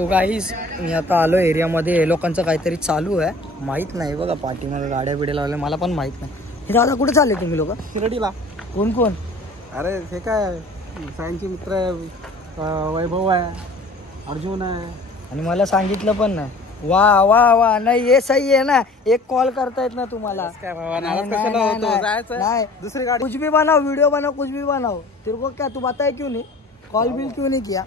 So guys मी आता आलो एरियामध्ये. हे लोकांचं काहीतरी चालू आहे, माहीत नाही बघा. पाठीमध्ये गाड्या बिड्या लावल्या, मला पण माहीत नाही. हे दादा कुठे चालले तुम्ही लोक? शिर्डीला. कोण कोण? अरे हे काय सायनचे मित्र आहे, वैभव आहे, अर्जुन आहे. आणि मला सांगितलं पण नाही. वा वा वा, नाही ये सही आहे ना. एक कॉल करतायत ना तुम्हाला. काय बाबा नाराज कशाला होतो? जायचं नहीं दुसरी गाड़ी. कुछ भी बनाओ, वीडियो बनाओ, कुछ भी बनाओ. तेरे को क्या तू बताए क्यों नहीं? कॉल बिल क्यों नहीं किया?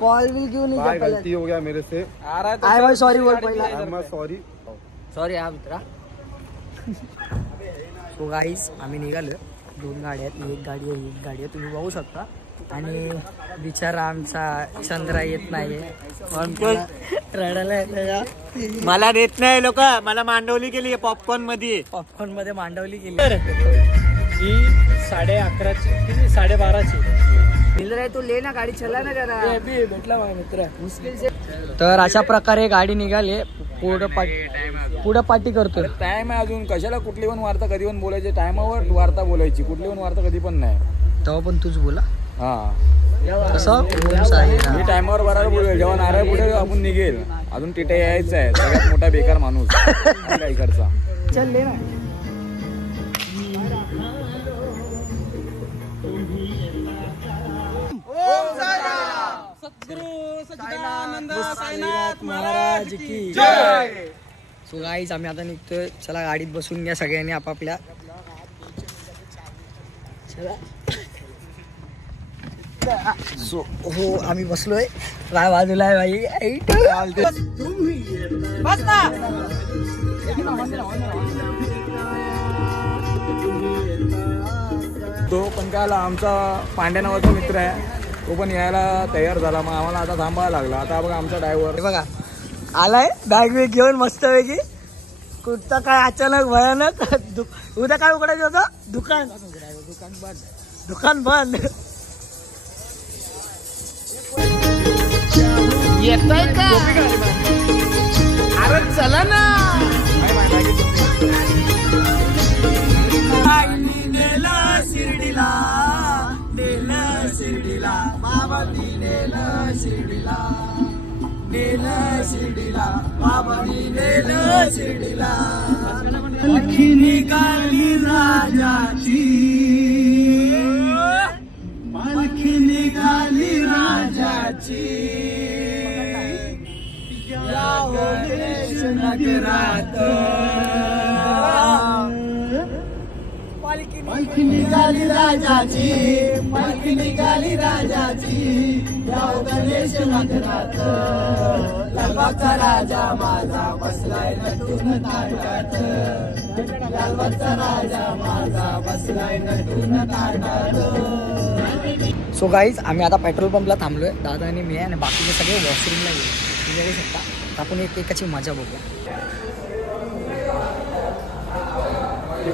कॉल बिल क्यों नहीं किया? गलती हो गया मेरे से. आ रहा है तो आय भाई सॉरी बोल पहिला. सॉरी सॉरी हा मित्रा. सो गाईस आम्ही निघालो. 2 गाड्या आहेत, एक गाडी आहे, एक गाडी आहे, तुम्ही बघू शकता. आणि बिचारा आमचा चंद्रा येत नाहीये. रडायला येतं का? मला देत नाही लोक. मला मांडवली केली पॉपकॉर्न मध्ये मांडवली केली. ही 11:30ची किती 12:30ची. मिल रहा है तो लेना, गाडी चला ना जरा. भेटला माझा मित्र मुश्किल से. तर अशा प्रकारे गाडी निघाली. पुढं पाठी करतोय. टाइम आहे अजून. कशाला कुठली पण वार्ता कधी पण बोलायची, टायमावर वार्ता बोलायची. कुठली पण वार्ता कधी पण नाही. तेव्हा पण तूच बोला. हा कसं ओम साई मी टायमावर बरोबर बोलेल. जेव्हा नारळ पुढे आपण निघेल. अजून तिथे यायचं आहे. सगळ्यात मोठा बेकार माणूस इकडचा. चल ले ना. महाराज की जय. सो गाईज आम्ही आता निघतोय. चला गाडीत बसून घ्या सगळ्यांनी आपापल्या. चला. सो हो आम्ही बसलोय. काय बाजूला आहे भाई. तो पण काय आमचा पांड्या नावाचा मित्र आहे. तो पण यायला तयार झाला. मग आम्हाला आता थांबायला लागला. आता बघा आमचा ड्रायव्हर बघा आलाय बॅग वेग घेऊन मस्तपैकी. कुठचा काय अचानक भयानक. उद्या काय उघडायचं होतं? दुकान बंद. येतोय का? अरे चला ना. शिर्डीला बाबांनी नेलं शिर्डीला. बाबांनी नेलं शिर्डीला. पालखी निघाली राजाची. पालखी निघाली राजाची. या होलेश नगरात. पालखी निघाली राजाची. पालखी निघाली राजाची. या गणेश नगरात. लालबागचा राजा माझा बसलाय नटून ताटात. लालबागचा राजा माझा बसलाय नटून ताटात. सो गाईज आम्ही आता पेट्रोल पंपला थांबलोय. दादा आणि मी आणि बाकीचे सगळे वॉशरूमला गेले. तुम्ही बघू शकता. आपण एकाची मजा बघूया.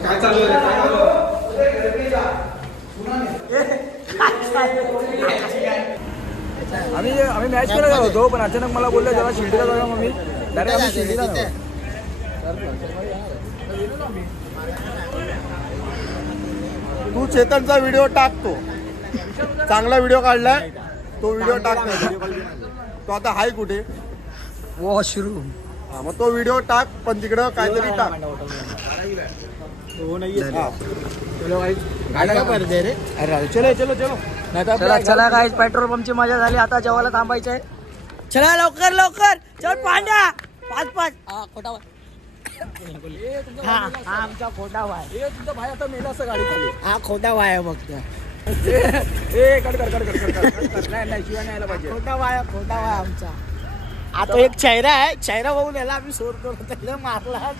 काय चालू आहे? आम्ही मॅच केला होतो. पण अचानक मला बोलले जरा शिर्डीला जाऊया. मग मी डायरेक्ट आम्ही शिर्डीला तू चेतनचा व्हिडिओ टाकतो. चांगला व्हिडिओ काढलाय तो. व्हिडिओ टाकतो. तो आता हाय कुठे? वॉशरूम. मग तो व्हिडिओ टाक. पण तिकडं काहीतरी टाक. चला गाईज पेट्रोल पंपची मजा झाली. आता जेवायला थांबायचंय. चला लवकर लवकर. चल पांड्या 5-5. हा खोटा हा आमचा खोटा वाय. तुमचा भाई आता मेला असं गाडी खाली. हा खोटा वाय आहे फक्त. नाही शिवाय नाही पाहिजे. खोटा वाय आमचा. आता एक चेहरा आहे. चेहरा बघून याला आम्ही सोडतो. त्याला मारला.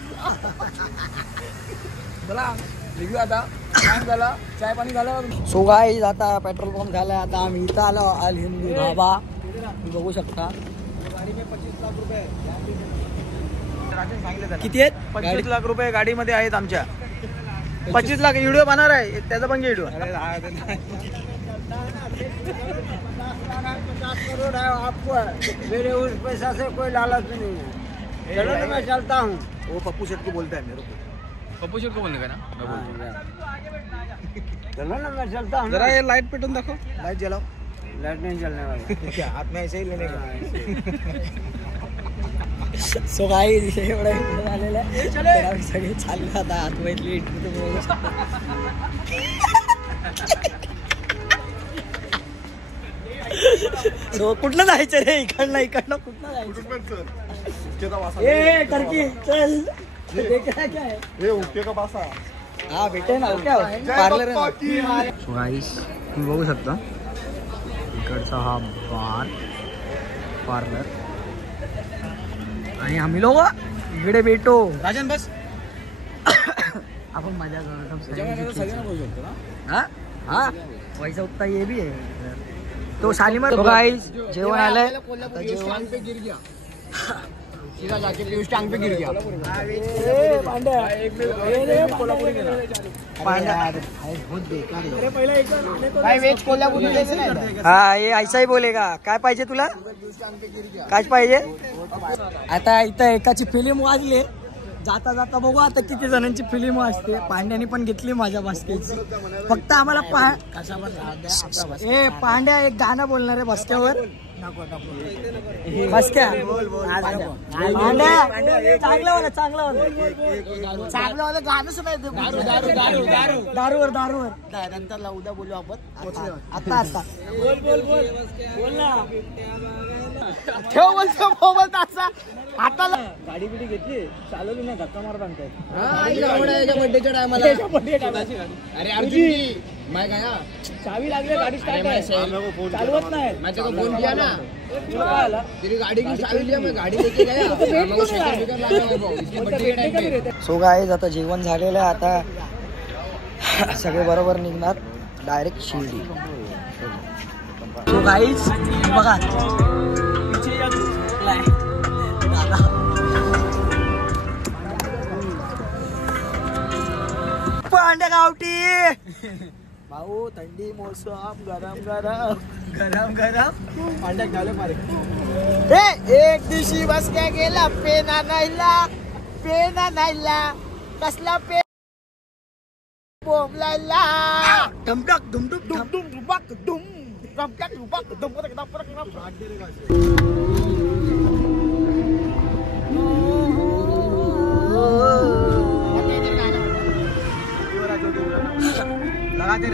चला निघू आता. टाइम झाला. चाय पाणी झालं. सो गाईज आता पेट्रोल पंप झालाय. आता आम्ही इथं आलो. अल हिंदू ढाबा. तुम्ही बघू शकता. गाडी में 25 लाख रुपये किती आहेत? 25 लाख रुपये गाडीमध्ये आहेत आमच्या. 25 लाख व्हिडिओ बनणार आहे. त्याचा पण व्हिडिओ. 50 करोड़ है आपको. मेरे उस पैसा से कोई लालच नहीं है. चलो ना मैं चलता हूँ. वो पप्पू शेठ को बोलता है मेरे को. पप्पू शेठ को बोलने का ना. चलो ना मैं चलता हूँ. जरा ये लाइट पेटून दाखव. लाइट जलाओ. लाइट नहीं चलने वाला क्या हाथ में ऐसे ही लेने का सो गाइस एवढा इंट्रो झालेला आहे सगळे चालले आता आतमधली इंट्रो तुम्ही बघू शकता सो कुठलं जायचं रे इकडनं कुठलं जायचं ए टर्की चल देखना क्या है हे ओके का पासा हाँ बेटे ना क्या पार्लर है सो गाइस तुम्ही बघू शकता इकडचा हा बार पार्लर आणि आम्ही लोक इकडे भेटो राजन बस आपण मजा करतो हाँ हाँ वैसा उतना ये भी है तो शालीमार तो गाइस जेवण आलंय जेवण पे गिर गया सीधा जाके पीयूष टांग पे गिर गया भाई वेज कोल्हापुरी जैसे नहीं हाँ ये ऐसा ही बोलेगा काय पाहिजे तुला काय पाहिजे आता इथं एकाची फिल्म वाजली जाता जाता बघू आता किती जणांची फिल्म असते पांड्याने पण घेतली माझ्या बास्केटची फक्त आम्हाला पांड्या एक गाणं बोलणार आहे बसक्यावर बसक्या पांड्या चांगलं वाला गाणं सुनायचं दारूवर नंतरला उद्या बोलू आपण आता बोल ना ठेव बोलतो मोबाईल तासा हाताला गाडी बिडी घेतली चालवली नाही धक्का मारत बर्थडेच्या टायमाला अरे अर्जुन मैं गया चावी लागली गाडी स्टार्ट चालवत नाही मैंने को फोन किया ना तेरी गाड़ी की चावी लिया मैं गाड़ी लेके गया सो गाइस आता जेवण झालेलं आहे आता सगळे बरोबर निघणार डायरेक्ट शिर्डी सो गाइस बघा पांड्या गावठी भाऊ थंडी मौसम गरम पांड्या गावले मारे एक दिवशी बस क्या गेला पेना नाहीला कसला पे बोमलायला धमटक धुमटुक धुमटुम धुपाक धुम धमटक धुपाक धुम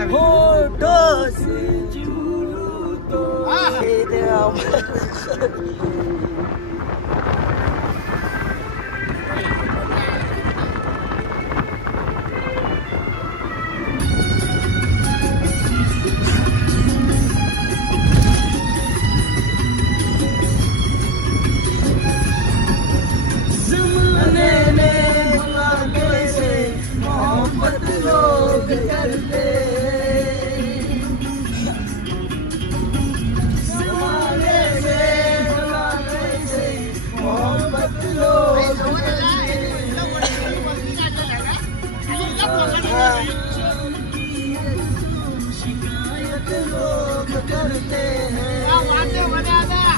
फोटो से जुलूं तो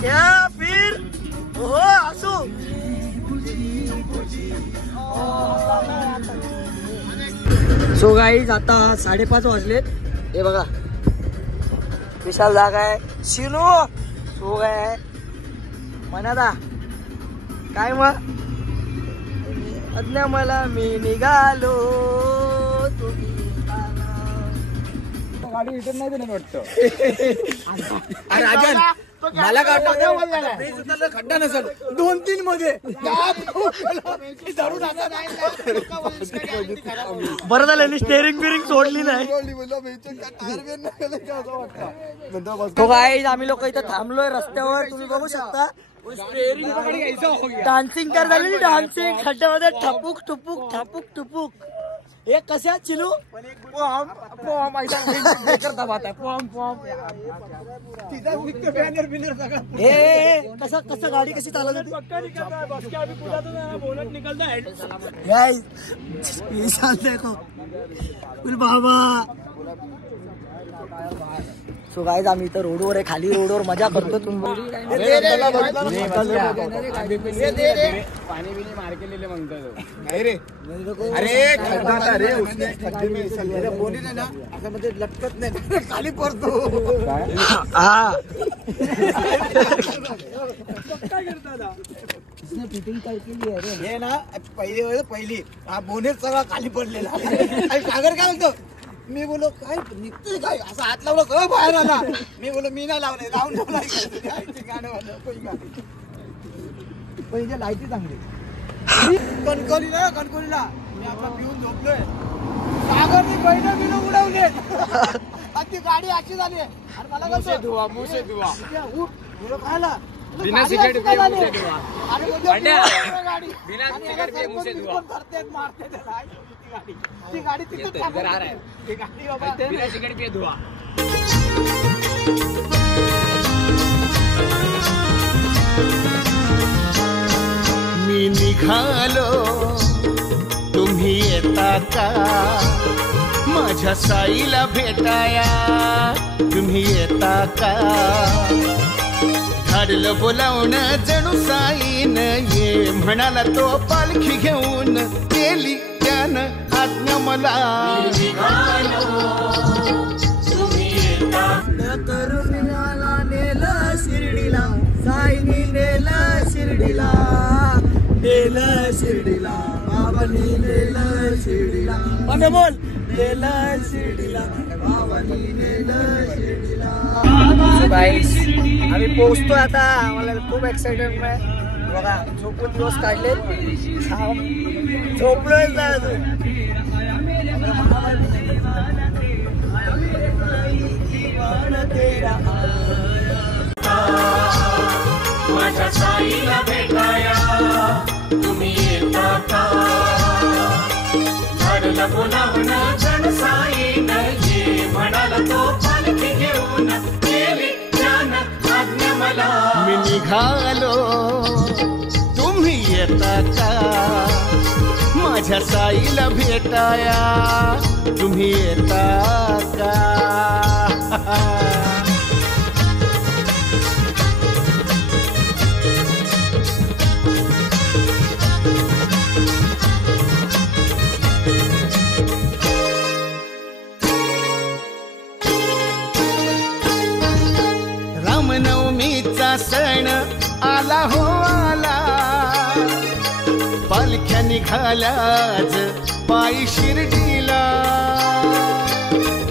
क्या फिर हो असू सो गाईज आता 5:30 वाजलेत हे बघा विशाल जागा आहे शिनू सो आहे मनादा काय मग अज्ञा मला मी निघालो गाडी रिटर्न नाही देणार वाटतं राजन मला खड्डा नसेल 2-3 मध्ये बरं झालं स्टेअरिंग बिरिंग सोडली नाही तो गाईज आम्ही लोक इथं थांबलोय रस्त्यावर तुम्ही बघू शकता डान्सिंग कर झालेली डान्सिंग खड्ड्यामध्ये ठपुक ठुपुक ठापुक टुपुक एक कशा चिलू करता बात कसं गाडी कशी चालत होती बाबा सो गाईज आम्ही इथं रोडवर आहे, खाली रोडवर मजा करतो. तुम्ही पाणी बिनी मार केलेले म्हणतो नाही रे. अरे खड्डा रे उसने खड्डे में बोली ना असं मध्ये लटकत नाही खाली पडतो. हे ना पहिली हा बोनेट सगळा खाली पडलेला. सागर काय म्हणतो, मी बोलो काय निघतोय काय असं हात लावलं सगळं बाहेर आला. मी बोलो मी नाही लावले, लावून पहिले लाईटी चांगली कणकोलीला मी आता पिऊन झोपलोय. सागरची पहिलं बिलं उडवले आणि ती गाडी अशी झाली आणि मला मुसे धुवा खायला बिना सिगरेट पे मुसे धुवा गाडी बिना सिगरेट पे मुसे धुवा मारते त्याला. ती गाडी तिथे ती गाडी बाबा बिना सिगरेट पे धुवा. मी निघालो तुम्ही येता का, माझ्या साईला भेटाया तुम्ही येता का. धाडलं बोलावणं जणू साईन ये म्हणाला तो पालखी घेऊन केली त्यानं आज्ञा मला. तरुणाला नेलं शिर्डीला, साईनी नेलं शिर्डीला, नेलं शिर्डीला, बाबांनी नेलं शिर्डीला. बोल नेलं शिर्डीला, बाबांनी नेलं शिर्डीला. आम्ही पोहोचतोय आता. आम्हाला खूप एक्साइटेड आहे. बघा झोपून दिवस काढले, झोपलोय ना अजून. माझ्या साईला भेटाया तुम्ही येता का, झाडला बोलावणं जण साईन ये म्हणाला तो पालखी घेऊन केली त्यानं आज्ञा मला. मी निघालो तुम्ही येता का, माझ्या साईला भेटाया तुम्ही येता का. रामनवमीचा सण आला हो आला, पालख्या निघाल्या आज पायी शिर्डीला.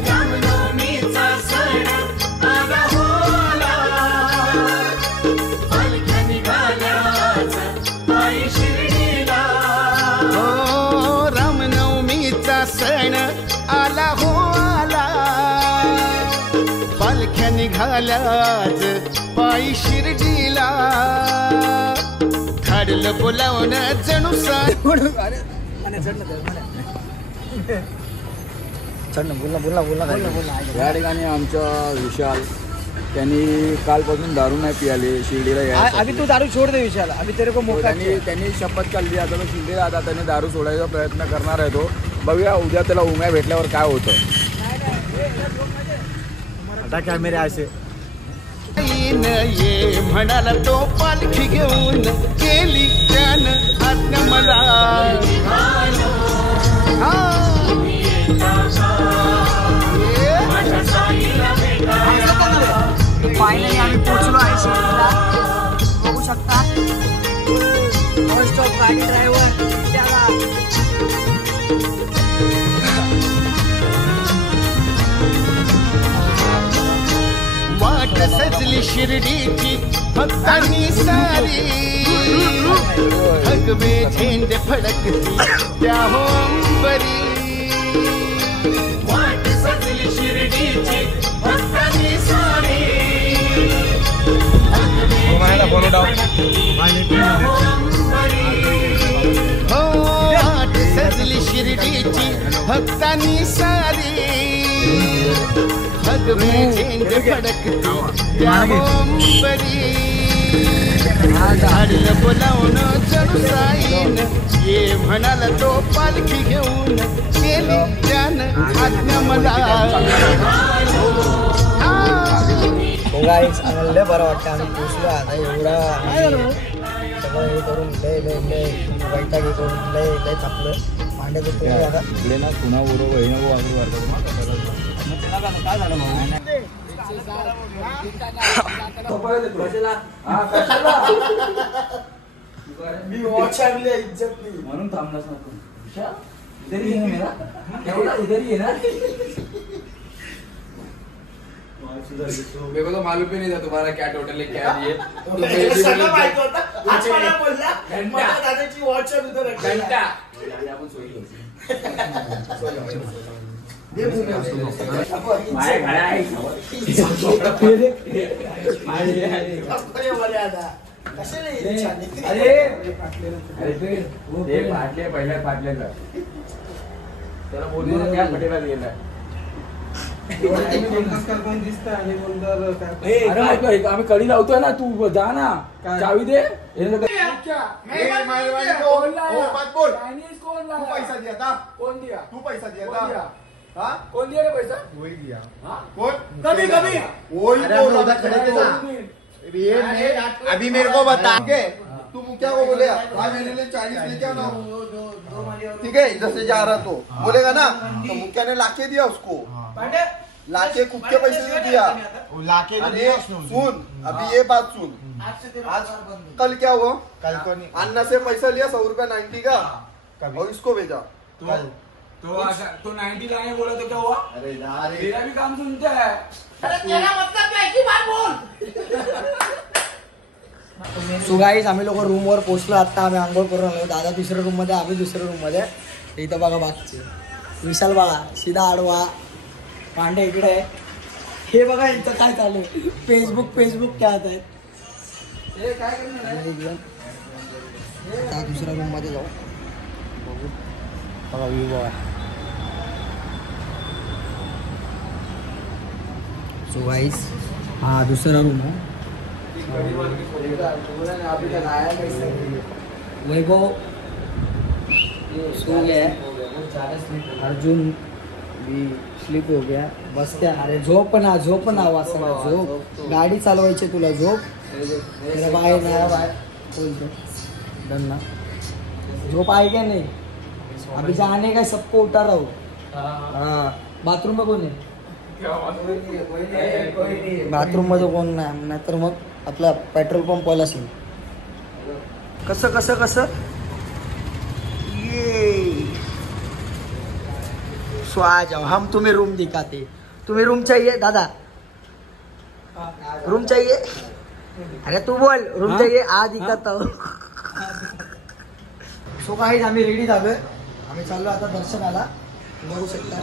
रामनवमीचा सण आला हो आला, पालख्या निघाल्या आज पायी शिर्डीला. हो रामनवमीचा सण आला हो आला, पालख्या निघाल्या आज पायी शिर्डीला. धाडलं बोलावणं जणू साई. या ठिकाणी आमच्या विशाल त्यांनी कालपासून दारू नाही पियाले शिर्डीला यायला. अभी तू दारू छोड़ दे विशाल, अभी तेरे को मौका. त्यांनी शपथ काढली आता तो शिर्डीला आता त्यांनी दारू सोडायचा प्रयत्न करणार आहे तो. बघूया उद्या त्याला उम्या भेटल्यावर काय होतं. आता कॅमेरे असे ये म्हणाला तो पालखी घेऊन केली त्यानं आज्ञा मला. फायनली आम्ही पोहोचलो आहे शिर्डीला. बघू शकता नॉन स्टॉप गाडी ड्रायव्हर त्याला. वाट सजली शिर्डीची भक्तांनी सारी, भगवे झेंडे फडकती त्या होंबरी. वाट सजली शिर्डीची भक्तांनी सारी, हो वाट सजली शिर्डीची भक्तांनी सारी, भगवे झेंडे फडकती त्या होंबरी. झाडलं बोलावणं जणू साईन ये म्हणाला तो पालखी घेऊन केली त्यानं आज्ञा मला. गाईस आम्हाला लय बरं वाटतं. आम्ही पोचलो आता एवढा सगळं हे करून लय वैताग करून लय थापलं भांड्याचं पोळी आता ना पुन्हा बरोबर वहिनं काय झालं मी वॉच आणली इज्जत नाही म्हणून थांबलास ना तू. इधर ही है मेरा एवढा इधर ही है ना. मेरे को तो मालूम भी नहीं था तुम्हारा क्या टोटल है क्या ये. सगळं माहित होतं. आज मला बोलला मला दादाची वॉच घंटा आपण सोयी होती. माझ्या घड्या आहे पहिल्या फाटलेला त्याला बोललो ना क्या फटेला गेला. अरे आम्ही कडी लावतोय ना तू जा ना चावी दे. पैसा दिया था. कौन दिया तू पैसा दिया था. हाँ कौन दिया रे पैसा. वही दिया. कौन कभी कभी वही बोल रहा था. अभी मेरे को बता के तू क्या को बोलेगा भाई मैंने लिए 40 लेके आना. ठीक है जैसे जा रहा तो बोलेगा ना तो मुखिया ने लाके दिया उसको. लाके खुद के पैसे नहीं दिया. अरे सुन अभी ये बात सुन. आज कल क्या हुआ. कल को नहीं अन्ना से पैसा लिया 100 रुपया 90 का और इसको भेजा. तो 90 लाने बोला तो क्या हुआ. अरे मेरा भी काम सुनता है. सो गाईज आम्ही लोक रूमवर पोहोचलो. आता आम्ही आंघोळ करून आलो. दादा दुसऱ्या रूम मध्ये आम्ही दुसऱ्या रूम मध्ये. इथं बघा बागचे विशाल बघा सीधा आडवा पांडे इकडे आहे. हे बघा यांचं काय चालू आहे. फेसबुक काय आहेत. आता दुसऱ्या रूम मध्ये जाऊ बघू. बघा व्ह्यू बघा. सो गाईज हा दुसरा रूम आहे. वैभव सो गया. अर्जुन भी स्लीप हो गया. बसते अरे झोप ना वासना झोप. गाडी चालवायची तुला झोप. बाहेर नाही बाहेर बोलतो डन्ना झोप आहे क्या नहीं. अभी जाने का सबको उठा रहो. हाँ बाथरूम में कोण आहे. बाथरूम मध्ये कोण नाही तर मग आपला पेट्रोल पंप वाला असेल. कसं ये सो आ जाओ हम तुम्हें रूम दिखाते. तुम्हें रूम चाहिए दादा. रूम चाहिए. अरे तू बोल रूम चाहिए आ दिखाता हूँ. सो काही आम्ही रेडी झालोय. आम्ही चाललो आता दर्शनाला. बघू शकता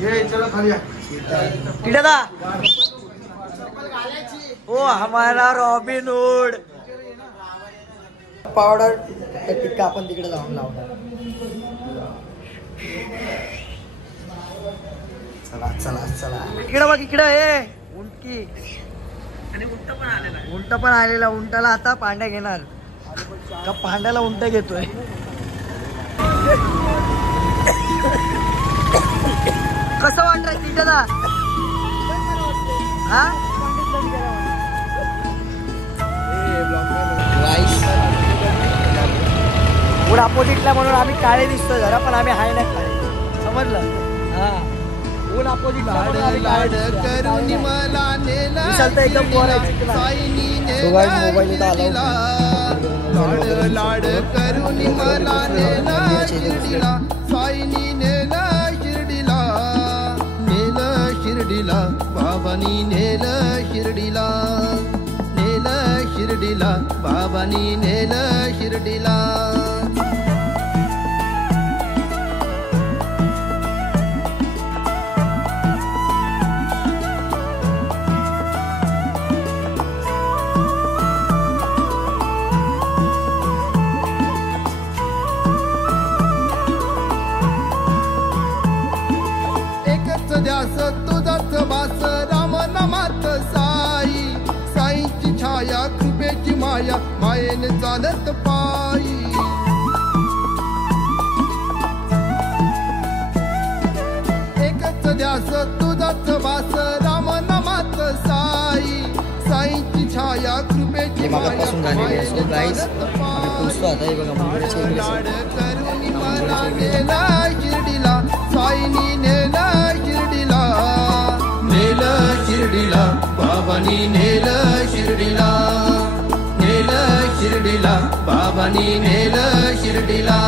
ये चलो खाली दा ओ हमारा रॉबिन हुड पावडर टिक्का आपण तिकडे जाऊन लावणार. चला इकडे बघ इकडे हे उंटकी आणि उंट पण आलेला. उंटाला आता पांड्या घेणार का पांड्याला उंट घेतोय. कसं वाटतंय तिथं हा पुढे अपोजिटला म्हणून आम्ही काळे दिसतोय जरा पण आम्ही हाय नाही काळे समजलं. हा ऊन अपोजिट विशाल तर एकदम मोबाईल इथं लाड करून मला नेला शिर्डीला. साईनी नेला शिर्डीला बाबानी नेलं शिर्डीला. बाबानी नेलं शिर्डीला. एकच ध्यास तुझाच वास राम नामात साई. साईची छाया कृपेची माया मायेने चालत पायी. एकच ध्यास तुझाच वास राम साईंची छाया कृपेची मागापासून झालेली आहे. सो गाईज आम्ही पोहोचतो आता. हे बघा मंदिराच्या इकडे नेला शिर्डीला साईनी नेला शिर्डीला नेलं शिर्डीला बाबानी नेलं शिर्डीला नेलं शिर्डीला बाबानी नेलं शिर्डीला.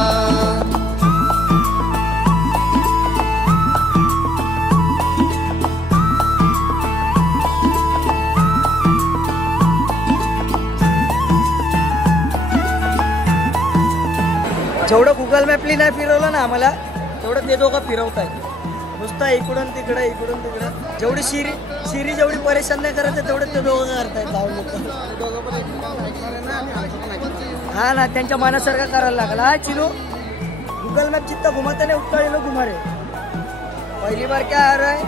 जेवढं गुगल मॅपली नाही फिरवलं ना आम्हाला तेवढं ते दोघं फिरवत आहेत. नुसतं इकडून तिकडं इकडून तिकडं. जेवढी शिरी जेवढी परेशान नाही करत तेवढं ते दोघं करतायत जाऊन लोक. हा ना त्यांच्या मनासारखं करायला लागला. हा चिनू गूगल मैप जितना घुमाते नहीं उतना ये लोग घुमा रहे. पहली बार क्या आ रहा है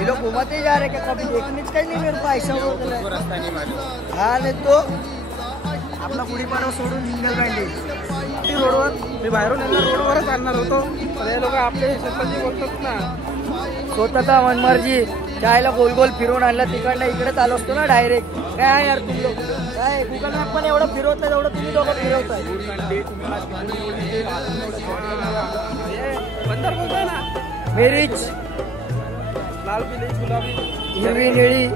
ये लोग घुमाते ही जा रहे. क्या कभी देखने का ही नहीं मेरे को ऐसा होता. हाँ नहीं तो आपला गुढीपाडवा सोडून सिंगल बँडी रोडवर मी बाहेरून येणार रोडवरच आणणार होतो. हे लोक आपले सरपंच बोलतात ना स्वतःचा मनमर्जी त्याला गोल गोल फिरवून आणलं. तिकडनं इकडेच आलो असतो ना डायरेक्ट. काय यार तुम्ही लोक काय गुगल मॅप पण एवढं फिरवताय एवढं तुम्ही दोघं फिरवताय. बंदर बोलतोय ना मेरीच लाल पिली गुलाबी हिरवी निळी.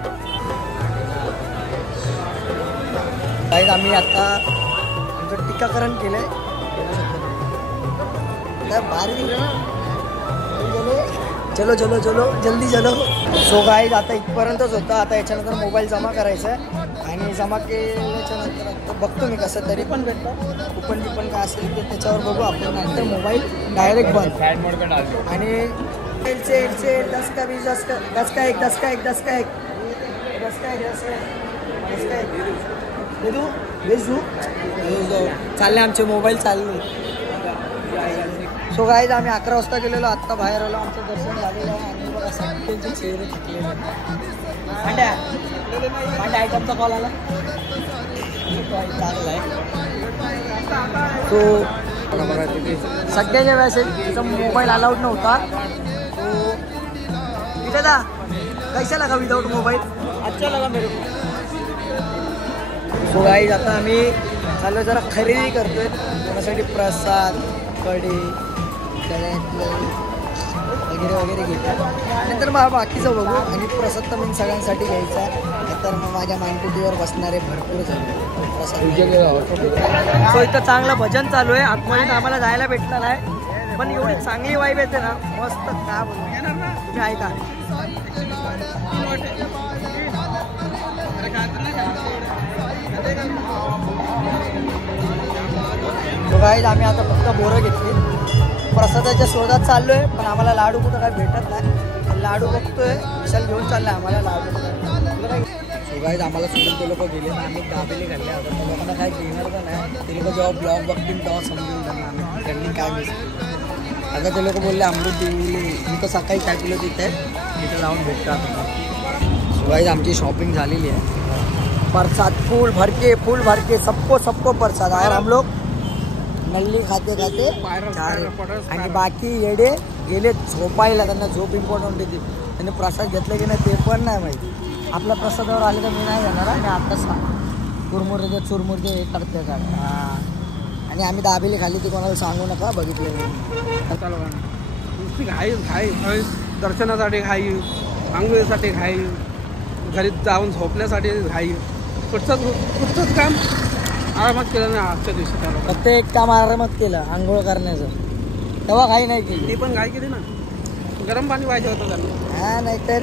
काही आम्ही आता आमचं टीकाकरण केलंय. काय भारी दिलं ना. चलो चलो चलो जल्दी चलो. सो गाईज आता इथपर्यंतच होतं. आता याच्यानंतर मोबाईल जमा करायचा आहे आणि जमा केल्याच्यानंतर आता बघतो मी कसं तरी पण भेटतो कुपन बिपन काय असेल ते त्याच्यावर बघू आपण. नंतर मोबाईल डायरेक्ट बंद आणि 10 का 20 10 का 1 10 का 1 10 का 1 10 का 1 10 का 1 भेजू चालले आमचे मोबाईल चालले. सो गाईज आम्ही 11 वाजता गेलेलो. आत्ता बाहेर आलो. आमचं दर्शन झालेलं आहे आणि बघा सगळ्यांचे चेहरे थकलेले भांड्या आयटमचा कॉल आला चांगला आहे. तो सगळ्याच्या वेळेस तिचा मोबाईल अलाउड नव्हता. तो इथे जा कैसा लगा विदाउट मोबाईल अच्छा लगा मेरे को. सो गाईज आता आम्ही चाललो जरा खरेदी करतोय कोणासाठी प्रसाद कढी वगैरे वगैरे घेतात. नंतर मग बाकीचं बघू आणि प्रसाद तर मग सगळ्यांसाठी घ्यायचा आहे. तर मग माझ्या मानकुटीवर बसणारे भरपूर झाले प्रसाद. सो इथं चांगलं भजन चालू आहे. आतमध्ये आम्हाला जायला भेटणार आहे पण एवढी चांगली वाईब येते ना मस्त. काय बोलू तुम्ही ऐका. तो गाईज आम्ही आता फक्त बोरं घेतली. प्रसादाच्या शोधात चाललोय पण आम्हाला लाडू कुठं काय भेटत नाही. लाडू बघतोय विशाल घेऊन चाललाय आम्हाला लाडू. सो गाईज आम्हाला सोडून ते लोक गेले ना आम्ही दाबेली खाल्ले. आता त्या लोकांना काय घेणार तर नाही. ते लोक जेव्हा ब्लॉग बघतील तेव्हा समजून जाणार त्यांनी काय मिस. आता ते लोक बोलले अमृत देवी मी तर सकाळी काय पिलो तिथे जाऊन भेटतात. सो गाईज आमची शॉपिंग झालेली आहे. प्रसाद फूल भर के सबको प्रसाद आहे. हम लोग नल्ली खाते आणि बाकी येडे गेले झोपायला. त्यांना झोप इम्पॉर्टंट होती. त्यांनी प्रसाद घेतला की नाही ते पण नाही माहिती. आपल्या प्रसादावर आले तर मी नाही जाणार आणि आता चुरमुरते हे करते का. आणि आम्ही दाबेली खाल्ली ती कोणाला सांगू नका. बघितलं घाई दर्शनासाठी घाई आंघोळीसाठी घाई घरी जाऊन झोपण्यासाठी घाई. कुठचंच काम आरामात केलं नाही आजच्या दिवशी. त्याला फक्त एक काम आरामात केलं आंघोळ करण्याचं तेव्हा घाई नाही केली. ती पण घाई केली ना. गरम पाणी पाहिजे होतं त्यांना. हा नाहीतर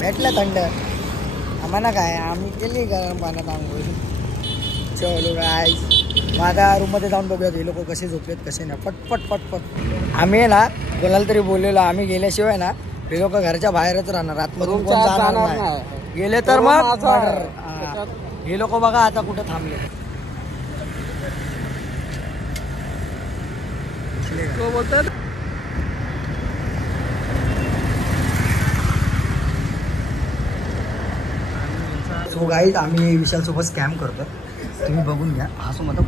भेटलं थंड आम्हाला काय आम्ही केली गरम पाण्यात आंघोळ. चलो गाईज माझ्या रूममध्ये जाऊन बघूयात हे लोक कसे झोपलेत कसे नाही. पटपट आम्ही ना कोणाला तरी बोललेलो आम्ही गेल्याशिवाय ना हे लोक घरच्या बाहेरच राहणार. आतमधून कोण जाणार नाही. गेले तर मग हे लोक बघा आता कुठे थांबले. बोलतात सो गाईज आम्ही विशालसोबत स्कॅम करतो. तुम्ही बघून घ्या. असं मत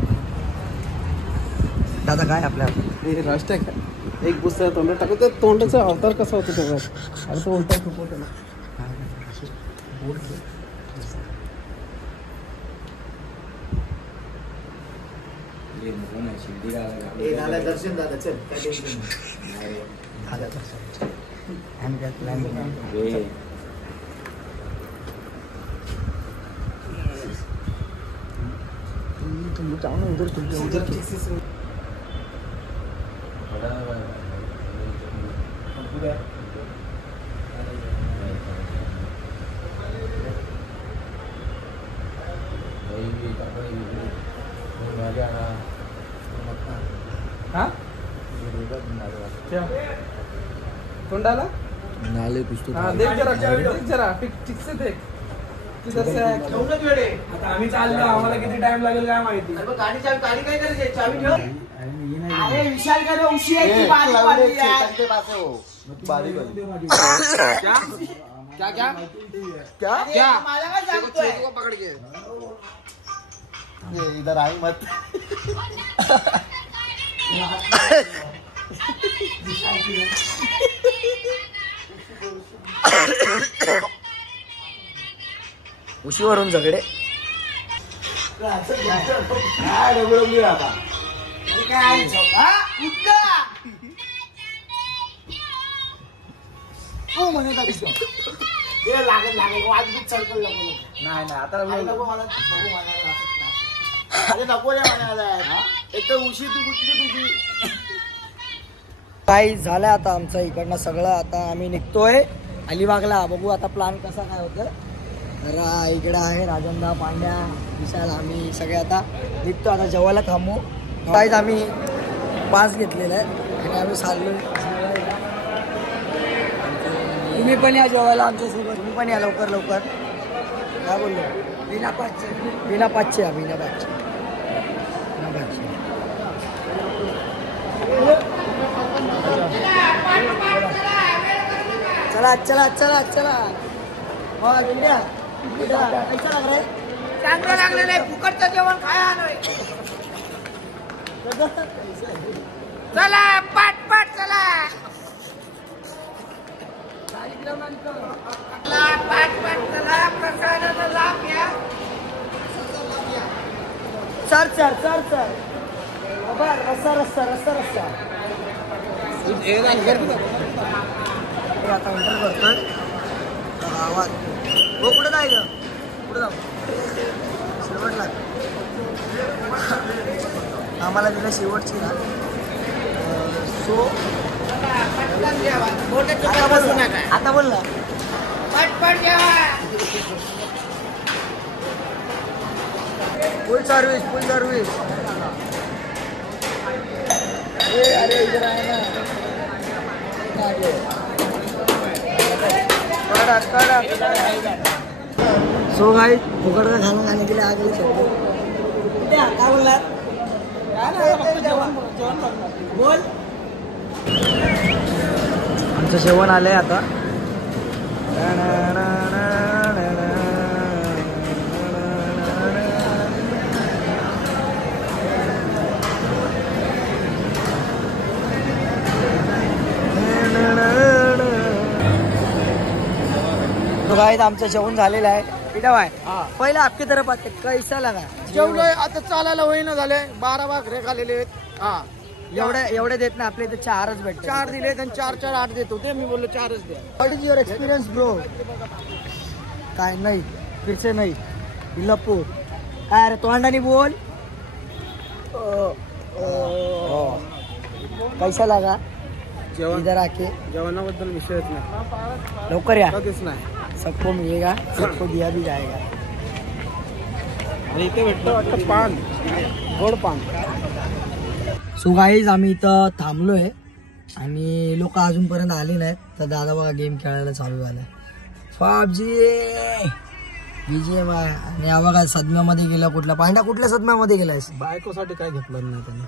दादा काय आपल्या राष्ट्र एक पुस्तक तोंडात टाकत तोंडाचा अवतार कसा होतो तेव्हा. अरे तो उलटा खूप होतो ना. दादा दर्शन दादा चल काय टेन्शन नाही. आम्ही काय प्लॅन तुम लोग जाओ ना उधर, तुम उधर तोंडाला नाले कुछ तो देख जरा ठीक से देख ठेवूनच वेळ आहे. आता आम्ही चाललो, आम्हाला किती टाइम लागेल काय माहिती. अरे मग गाडी काय करायची चावी ठेव. अरे विशाल का रे उशी आहे की बारी बारी यार. क्या क्या क्या मला काय सांगतोय. पकड़ के ये इधर आई मत. उशीवरून झगडे. नाही आता अरे नको रे म्हणाला. एक तर उशी तू कुठली तुझी. काही झालं आता आमचं इकडनं सगळं. आता आम्ही निघतोय अलिबागला. बघू आता प्लॅन कसा काय होतं. तर इकडं आहे राजंदा, पांड्या, विशाल, आम्ही सगळे आता निघतो. आता जेवायला थांबू. काहीच आम्ही पास घेतलेला आहे आणि आम्ही चाललो. तुम्ही पण या जेवायला आमच्यासोबत. तुम्ही पण या लवकर लवकर. काय बोललो बिना पाचशे बिना पाचशे या बिना पाचशे बिना पाचशे. चला चला चला चला. चांगलं लागलेलं आहे. फुकटचं जेवण खाया नाही. चला पाट पाट चला. पाट पाट चला. प्रसादाचा लाभ घ्या. चर चर चर चर. रस्सा रस्सा रस्सा रस्सा. आता एंटर करतोय आवाज. हो कुठं जायचं. कुठं जाऊ. शेवटला आम्हाला दिलं शेवटची ना. सो आता बोल ना. पटपट जेवा. फुल सर्विस फुल सर्विस. अरे इधर आहे ना. सो गाइस फुकट का खाना खाने के लिए आ गए सब. क्या बोल बोल. आमचं जेवण आलंय आता. तो गाइस आमचं जेवण झालेलं आहे. इथं आहे पहिला आपकी तरफ आते कैसा लगा. जेवलोय आता चालायला होईना झाले. 12 भाकरे खाल्लेले आहेत. हा एवढे देत ना आपले इथे 4च भेटते. 4 दिले आणि 4 8 देत होते. मी बोललो 4च द्या. What is your experience bro. काय नाही फिरसे नाही लपू. काय रे तोंडानी बोल. कैसा लगा जेवण इधर आके. जेवणाबद्दल विषयच नाही. लवकर या. कधीच नाही. सबको मिलेगा सबको दिया भी जाएगा. आणि इथे भेटतं वाटतं पान, गोड पान. सो गाईज आम्ही इथं थांबलोय आणि लोक अजूनपर्यंत आले नाहीत. तर दादा बघा गेम खेळायला चालू झालाय. PUBG BGM आहे. आणि हा बघा सदम्यामध्ये गेला. कुठला पांड्या कुठल्या सदम्यामध्ये गेलायस. बायकोसाठी काय घेतलं नाही त्याने.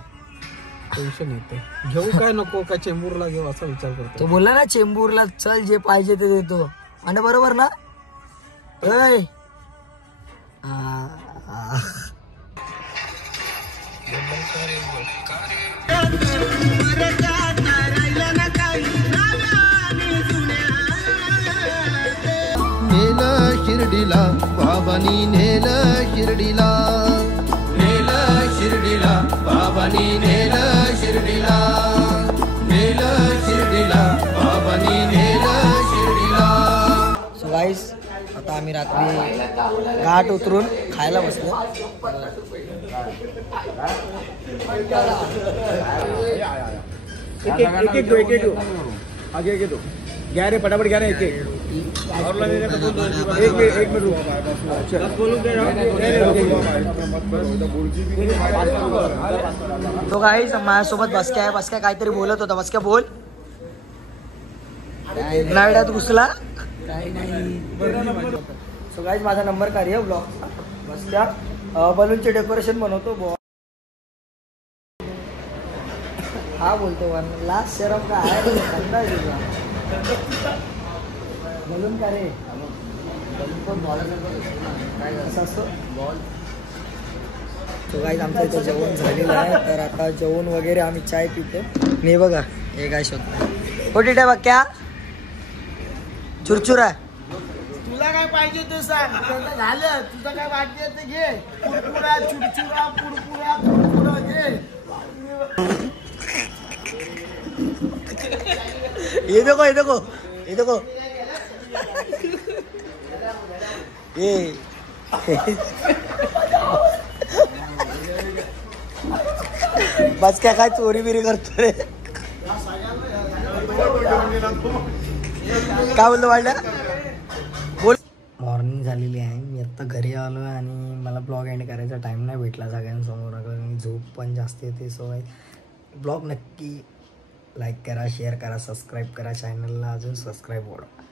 टेन्शन येते. घेऊ काय नको काय चेंबूरला घेऊ असा विचार करतो. तो बोलला ना चेंबूरला चल जे पाहिजे ते देतो. आणि बरोबर ना. नेलं शिर्डीला बाबानी नेलं शिर्डीला. नेलं शिर्डीला बाबा बाबांनी नेलं शिर्डीला, नेलं शिर्डीला, बाबांनी नेलं शिर्डीला. सो गाईस आता आम्ही रात्री घाट उतरून खायला बसलो. एक आगे दो ग्या रे फटाफट ग्या रे एक तो गाईस माझ्यासोबत बसक्या आहे. बसक्या काहीतरी बोलत होता. बसक्या बोल. नायड्यात घुसला. सो गाईस माझा नंबर कार्य ब्लॉग बसक्या बलूनचे डेकोरेशन बनवतो. हा बोलतो लास्ट शरम का आहे धंदा आहे तुझा. बलून का रे कसं असतो बॉल. तो गाईस आमचं इथं जेवण झालेलं आहे. तर आता जेवण वगैरे आम्ही चाय पितो. मी बघा हे काय शोधतो. हो ठीक आहे बघ क्या चुरचुर आहे. तुला काय पाहिजे ते सांग. झालं तुझं काय वाटते ते घे. कुरकुरा चुरचुरा कुरकुरा कुरकुरा घे. ये देखो ये देखो ये देखो ये बस काय चोरी बिरी करतो रे. काय बोलतो वाटलं बोल. मॉर्निंग झालेली आहे. मी आत्ता घरी आलो आहे आणि मला ब्लॉग एंड करायचा टाईम नाही भेटला सगळ्यांसमोर. झोप पण जास्त येते. सो ब्लॉग नक्की लाईक करा, शेअर करा, सबस्क्राईब करा. चॅनलला अजून सबस्क्राईब वाढवा.